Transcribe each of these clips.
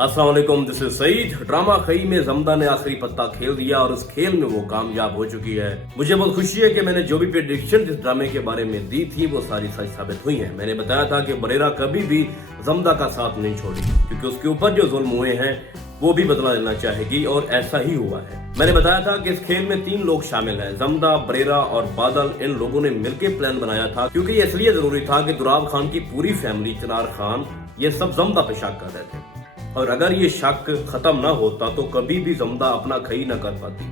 अस्सलाम वालेकुम, this is Saeed. Drama खई में जमदा ने आखिरी पत्ता खेल दिया और उस खेल में वो कामयाब हो चुकी है। मुझे बहुत खुशी है कि मैंने जो भी प्रेडिक्शन इस ड्रामे के बारे में दी थी वो सारी सच साबित हुई हैं। मैंने बताया था कि बरेरा कभी भी जमदा का साथ नहीं छोड़ी, क्योंकि उसके ऊपर जो जुल्म हुए हैं वो भी बदला लेना चाहेगी, और ऐसा ही हुआ है। मैंने बताया था कि इस खेल में 3 लोग शामिल हैं, जमदा, बरेरा और बादल। इन लोगों ने मिलकर प्लान बनाया था, क्योंकि ये इसलिए जरूरी था कि दुराब खान की पूरी फैमिली, चिनार खान, ये सब जमदा पे शक कर रहे थे, और अगर ये शक खत्म ना होता तो कभी भी जमदा अपना खई ना कर पाती।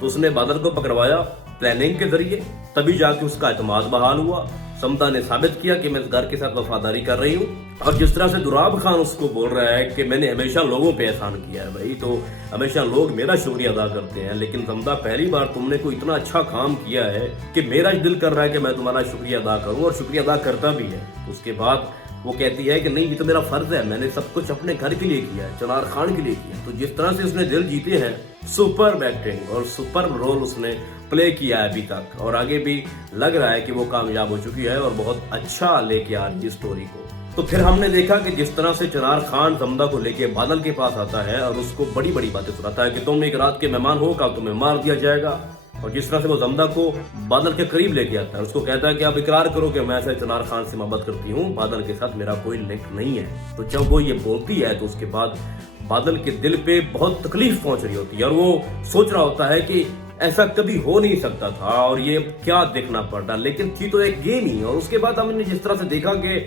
तो उसने बादल को पकड़वाया प्लानिंग के जरिए, तभी जाके उसका एतमाद बहाल हुआ। जमदा ने साबित किया कि मैं इस घर के साथ वफादारी कर रही हूँ। और जिस तरह से दुराब खान उसको बोल रहा है कि मैंने हमेशा लोगों पे एहसान किया है, भाई तो हमेशा लोग मेरा शुक्रिया अदा करते हैं, लेकिन जमदा पहली बार तुमने कोई इतना अच्छा काम किया है कि मेरा दिल कर रहा है कि मैं तुम्हारा शुक्रिया अदा करूँ, और शुक्रिया अदा करता भी है। तो उसके बाद वो कहती है कि नहीं, ये तो मेरा फर्ज है, मैंने सब कुछ अपने घर के लिए किया है, चिनार खान के लिए किया। तो जिस तरह से उसने दिल जीते हैं, सुपर एक्टिंग और सुपर रोल उसने प्ले किया है अभी तक, और आगे भी लग रहा है कि वो कामयाब हो चुकी है और बहुत अच्छा लेके आ रही है स्टोरी को। तो फिर हमने देखा कि जिस तरह से चिनार खान जमदा को लेके बादल के पास आता है और उसको बड़ी बड़ी बातें सुनाता है कि तुम एक रात के मेहमान हो, कल तुम्हें मार दिया जाएगा। और जिस तरह से वो जमदा को बादल के करीब लेके आता है, उसको कहता है कि आप इकरार करो कि मैं ऐसे चिनार खान से मोहब्बत करती हूँ, बादल के साथ मेरा कोई लिंक नहीं है। तो जब वो ये बोलती है तो उसके बाद बादल के दिल पे बहुत तकलीफ पहुंच रही होती है, और वो सोच रहा होता है कि ऐसा कभी हो नहीं सकता था और ये क्या देखना पड़ता, लेकिन थी तो एक गेम ही। और उसके बाद हमने जिस तरह से देखा कि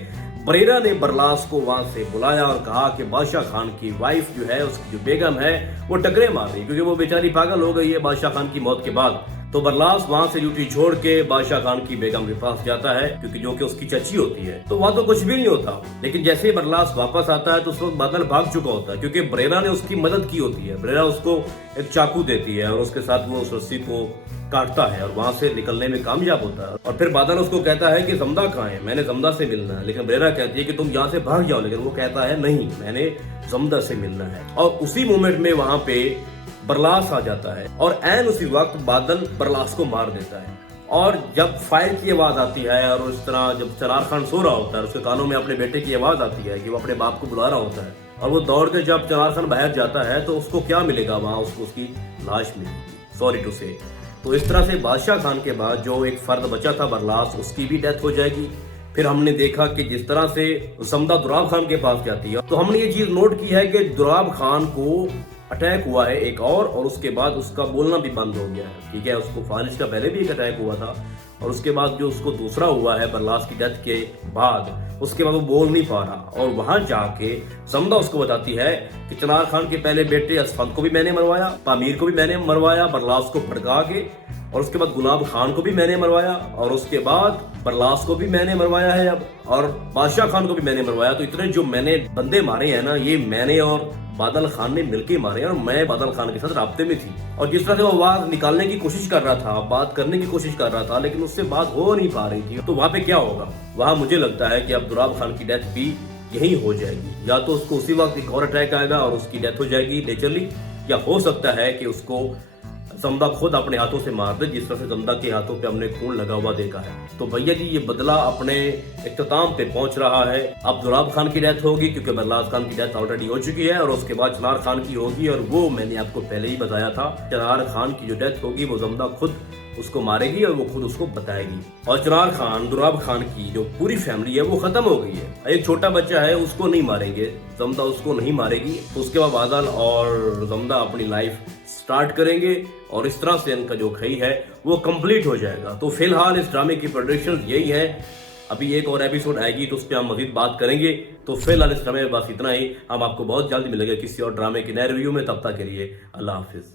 बरेरा ने बरलास को वहां से बुलाया और कहा कि बादशाह खान की वाइफ जो है, उसकी जो बेगम है, वो टकरे मार रही, क्योंकि वो बेचारी पागल हो गई है बादशाह खान की मौत के बाद। तो बरलास वहां से ड्यूटी छोड़ के बादशाह खान की बेगम के पास जाता है, क्योंकि जो कि उसकी चची होती है। तो वहां तो कुछ भी नहीं होता, लेकिन जैसे ही बरलास वापस आता है तो उस वक्त बादल भाग चुका होता है, क्योंकि बरेरा ने उसकी मदद की होती है। बरेरा उसको एक चाकू देती है और उसके साथ वो उस रस्सी को काटता है और वहां से निकलने में कामयाब होता है। और फिर बादल उसको कहता है कि जमदा कहाँ है, मैंने जमदा से मिलना है। लेकिन बरेरा कहती है कि तुम यहाँ से भाग जाओ, लेकिन वो कहता है नहीं, मैंने जमदा से मिलना है। और उसी मोमेंट में वहां पे बरलास आ जाता है, और ऐन उसी वक्त बादल बरलास को मार देता है। और जब फायर की आवाज आती है, और उस तरह जब चिनार खान सो रहा होता है, उसके कानों में अपने बेटे की आवाज आती है कि वो अपने बाप को बुला रहा होता है, और वो दौड़ के जब चिनार खान बाहर जाता है तो उसको क्या मिलेगा वहां, उसको उसकी लाश मिलेगी, सॉरी टू से। तो इस तरह से बादशाह खान के बाद जो एक फर्द बचा था बरलास, उसकी भी डेथ हो जाएगी। फिर हमने देखा कि जिस तरह से जमदा दुराब खान के पास जाती है, तो हमने ये चीज नोट की है कि दुराब खान को अटैक हुआ है एक और उसके बाद उसका बोलना भी बंद हो गया है। ठीक है, उसको फारिश का पहले भी एक अटैक हुआ था, और उसके बाद जो उसको दूसरा हुआ है बरलास की डेथ के बाद, उसके बाद वो बोल नहीं पा रहा। और वहां जाके जमदा उसको बताती है कि चिनार खान के पहले बेटे असफद को भी मैंने मरवाया, पामीर को भी मैंने मरवाया बरलास को भड़का के, और उसके बाद गुलाब खान को भी मैंने मरवाया, और उसके बाद बरलास को भी मैंने मरवाया है अब, और बादशाह खान को भी मैंने मरवाया। तो इतने जो मैंने बंदे मारे हैं ना, ये मैंने और बादल खान ने मिलकर मारे हैं, और मैं बादल खान के साथ राब्ते में थी। और जिस तरह से वो आवाज निकालने की कोशिश कर रहा था, बात करने की कोशिश कर रहा था, लेकिन उससे बात हो नहीं पा रही थी। तो वहां पे क्या होगा, वहां मुझे लगता है कि अब दुराब खान की डेथ भी यही हो जाएगी। या तो उसको उसी वक्त एक और अटैक आएगा और उसकी डेथ हो जाएगी नेचुरली, या हो सकता है कि उसको जमदा खुद अपने हाथों से मार दे, जिस तरह से जमदा के हाथों पे हमने खून लगा हुआ देखा है। तो भैया जी, ये बदला अपने इख्तिताम पे पहुंच रहा है। अब दुराब खान की डेथ होगी, क्योंकि बरलास खान की डेथ ऑलरेडी हो चुकी है, और उसके बाद चिनार खान की होगी, और वो मैंने आपको पहले ही बताया था, चिनार खान की जो डेथ होगी वो जमदा खुद उसको मारेगी और वो खुद उसको बताएगी। और चिनार खान, दुराब खान की जो पूरी फैमिली है वो खत्म हो गई है। एक छोटा बच्चा है, उसको नहीं मारेंगे, जमदा उसको नहीं मारेगी। तो उसके बाद बादल और जमदा अपनी लाइफ स्टार्ट करेंगे, और इस तरह से इनका जो खई है वो कंप्लीट हो जाएगा। तो फिलहाल इस ड्रामे की प्रेडिक्शन यही है। अभी एक और एपिसोड आएगी तो उस पर हम मजीद बात करेंगे। तो फिलहाल इस ड्रामे में बस इतना ही। हम आपको बहुत जल्द मिलेंगे किसी और ड्रामे के नए रिव्यू में। तब तक के लिए अल्लाह हाफिज।